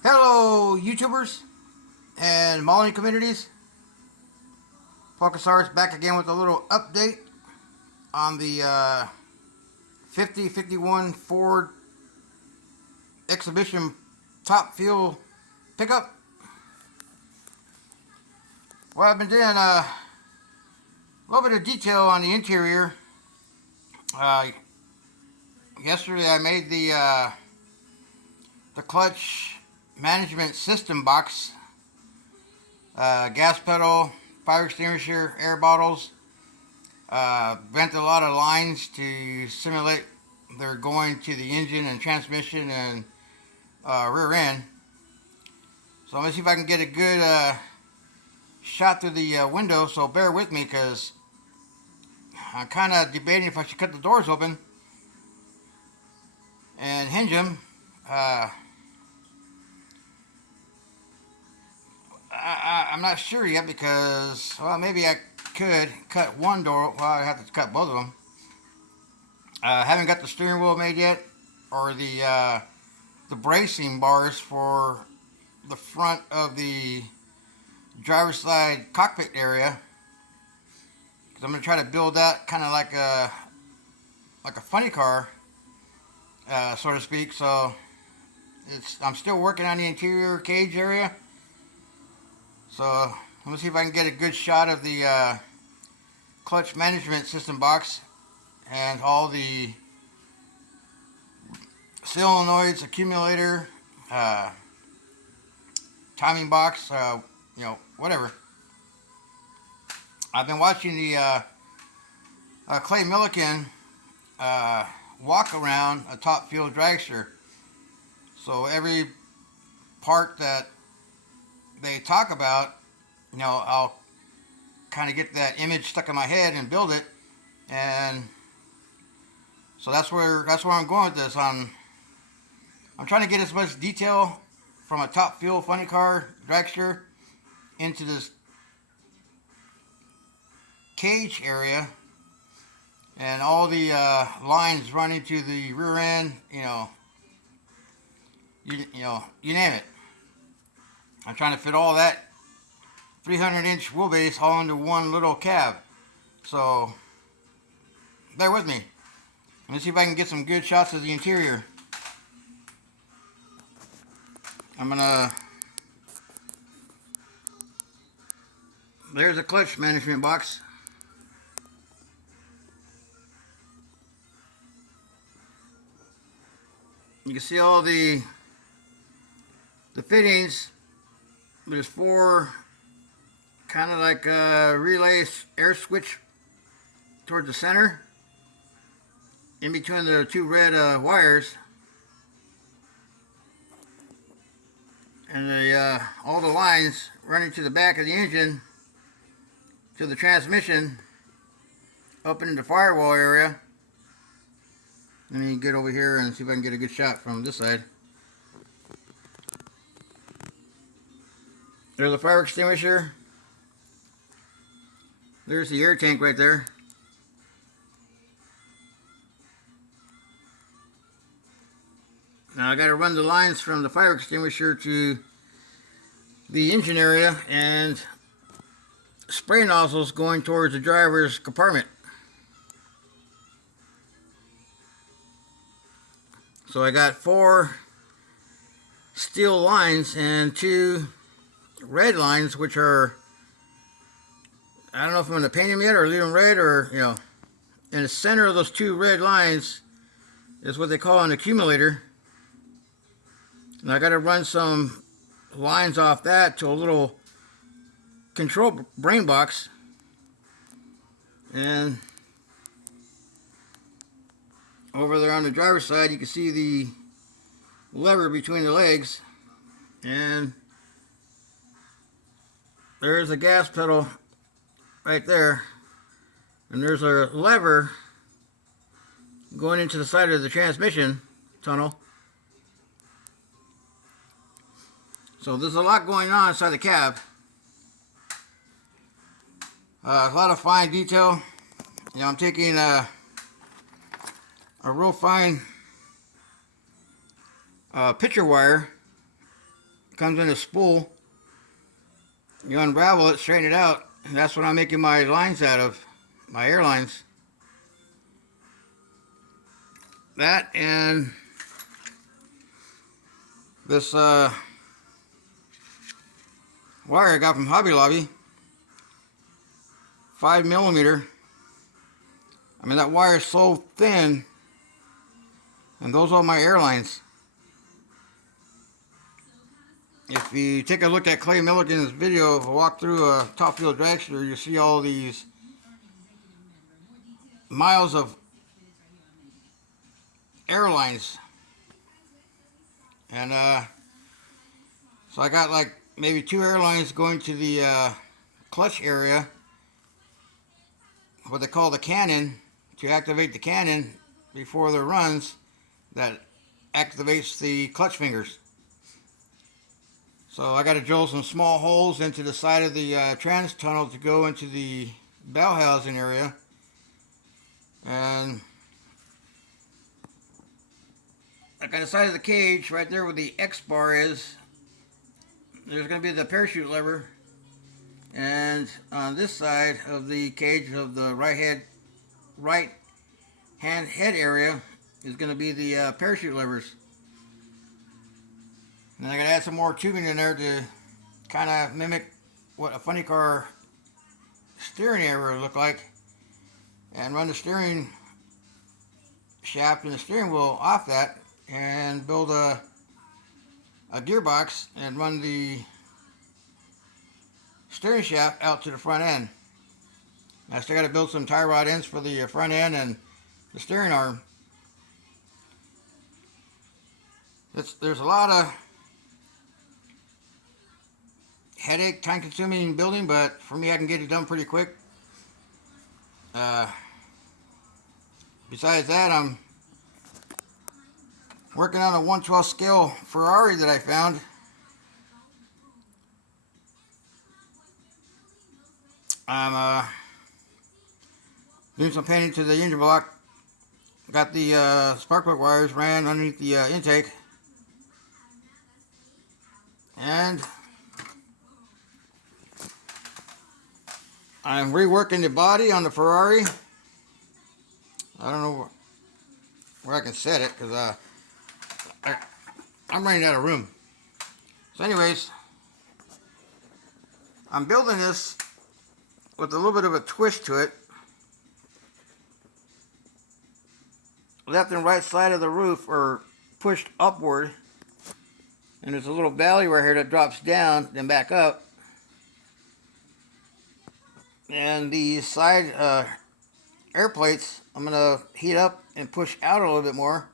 Hello, YouTubers and modeling communities. Focusar's back again with a little update on the 5051 Ford Exhibition Top Fuel pickup. Well, I've been doing a little bit of detail on the interior. Uh, Yesterday, I made the clutch management system box, gas pedal, fire extinguisher, air bottles. Bent a lot of lines to simulate they're going to the engine and transmission and rear end. So I'm gonna see if I can get a good shot through the window. So bear with me, because I'm kind of debating if I should cut the doors open and hinge them. I'm not sure yet, because, well, maybe I could cut one door. Well, I have to cut both of them. I haven't got the steering wheel made yet, or the bracing bars for the front of the driver's side cockpit area. Because I'm gonna try to build that kind of like a funny car, so to speak. So I'm still working on the interior cage area. So I'm gonna see if I can get a good shot of the clutch management system box and all the solenoids, accumulator, timing box, whatever. I've been watching the Clay Millican walk around a top fuel dragster. So every part that they talk about, I'll kind of get that image stuck in my head and build it. And so that's where I'm going with this. I'm trying to get as much detail from a top fuel funny car dragster into this cage area, and all the lines running to the rear end. You name it. I'm trying to fit all that 300-inch wheelbase all into one little cab. So bear with me. Let me see if I can get some good shots of the interior. There's a clutch management box. You can see all the fittings. There's four kind of like relay air switch towards the center, in between the two red wires, and all the lines running to the back of the engine, to the transmission, up into the firewall area. Let me get over here and see if I can get a good shot from this side. There's the fire extinguisher. There's the air tank right there. Now I got to run the lines from the fire extinguisher to the engine area, and spray nozzles going towards the driver's compartment. So I got 4 steel lines and 2 red lines, which are, I don't know if I'm going to paint them yet or leave them red, or in the center of those 2 red lines is what they call an accumulator. And I got to run some lines off that to a little control brain box. And over there on the driver's side, you can see the lever between the legs, and there's a gas pedal right there, and there's a lever going into the side of the transmission tunnel. So there's a lot going on inside the cab. A lot of fine detail. I'm taking a real fine picture wire comes in a spool. You unravel it, straighten it out, and that's what I'm making my lines out of, my airlines. That and this wire I got from Hobby Lobby, 5mm. I mean, that wire is so thin, and those are my airlines. If you take a look at Clay Milligan's video of a walk through a top fuel dragster, you see all these miles of airlines. And so I got like maybe 2 airlines going to the clutch area, what they call the cannon, to activate the cannon before the runs that activates the clutch fingers. So I got to drill some small holes into the side of the trans tunnel to go into the bell housing area. And like on the side of the cage, right there where the X bar is, there's going to be the parachute lever. And on this side of the cage of the right hand head area is going to be the parachute levers. And I got to add some more tubing in there to kind of mimic what a funny car steering area would look like, and run the steering shaft and the steering wheel off that, and build a gearbox and run the steering shaft out to the front end. I still got to build some tie rod ends for the front end and the steering arm. There's a lot of headache, time consuming building, but for me I can get it done pretty quick. Besides that, I'm working on a 1/12 scale Ferrari that I found. I'm doing some painting to the engine block. Got the spark plug wires ran underneath the intake. And I'm reworking the body on the Ferrari. I don't know where I can set it because I'm running out of room. So anyways, I'm building this with a little bit of a twist to it. Left and right side of the roof are pushed upward, and there's a little valley right here that drops down then back up. And the side air plates I'm going to heat up and push out a little bit more,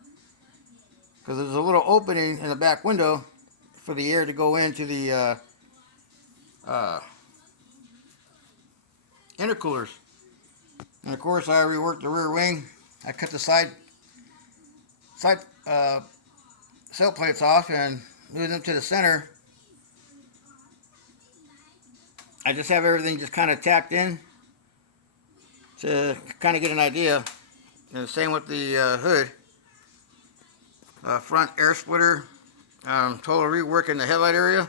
because there's a little opening in the back window for the air to go into the intercoolers. And of course I reworked the rear wing. I cut the side sail plates off and moved them to the center. I just have everything just kind of tacked in to kind of get an idea. And the same with the hood. Front air splitter. Total rework in the headlight area.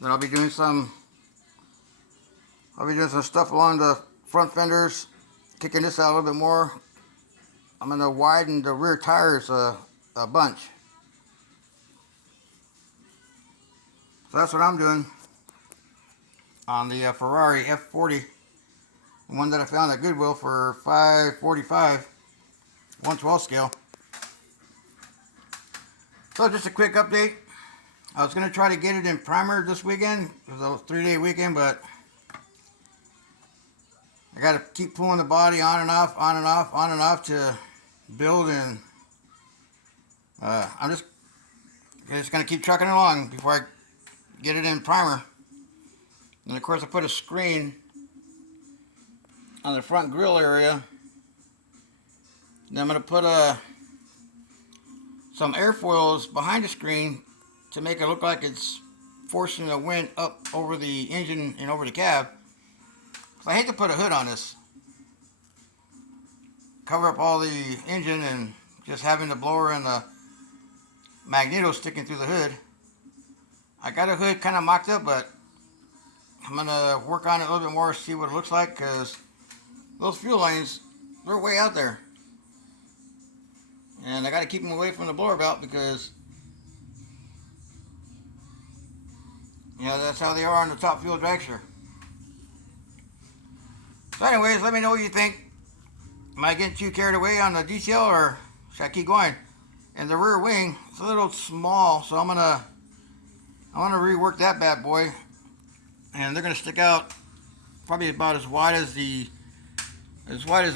Then I'll be doing some stuff along the front fenders, kicking this out a little bit more. I'm going to widen the rear tires a bunch. So that's what I'm doing on the Ferrari F40, the one that I found at Goodwill for $5.45, 1/12 scale. So just a quick update. I was going to try to get it in primer this weekend. It was a 3-day weekend, but I got to keep pulling the body on and off, on and off, on and off to build, and I'm just going to keep trucking along before I get it in primer. And of course I put a screen on the front grill area. And I'm going to put some airfoils behind the screen to make it look like it's forcing the wind up over the engine and over the cab. So I hate to put a hood on this. Cover up all the engine and just having the blower and the magneto sticking through the hood. I got a hood kind of mocked up, but I'm gonna work on it a little bit more, see what it looks like, because those fuel lines, they're way out there. And I got to keep them away from the blower belt because, you know, that's how they are on the top fuel dragster. So anyways, let me know what you think. Am I getting too carried away on the detail, or should I keep going? And the rear wing, it's a little small, so I'm gonna rework that bad boy. And they're gonna stick out probably about as wide as the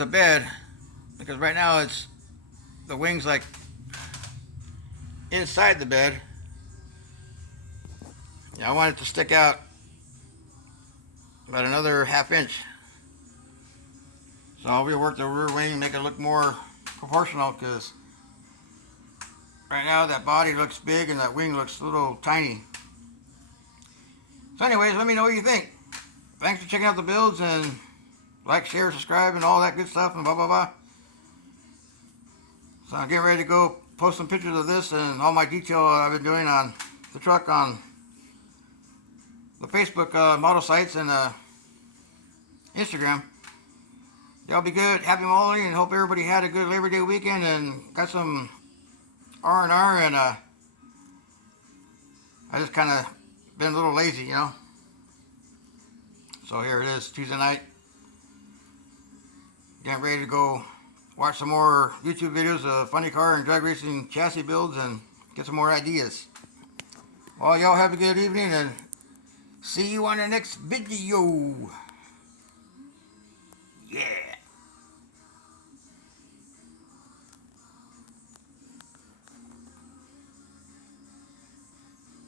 bed, because right now it's the wings like inside the bed. Yeah, I want it to stick out about another ½ inch. So I'll rework the rear wing, make it look more proportional, because right now that body looks big and that wing looks a little tiny. So anyways, let me know what you think. Thanks for checking out the builds, and like, share, subscribe, and all that good stuff, and blah blah blah. So I'm getting ready to go post some pictures of this and all my detail I've been doing on the truck on the Facebook model sites and Instagram. Y'all be good, happy modeling, and hope everybody had a good Labor Day weekend and got some R&R, and I just kind of been a little lazy, you know. So here it is, Tuesday night. Getting ready to go watch some more YouTube videos of funny car and drag racing chassis builds and get some more ideas. Well, y'all have a good evening, and see you on the next video. Yeah.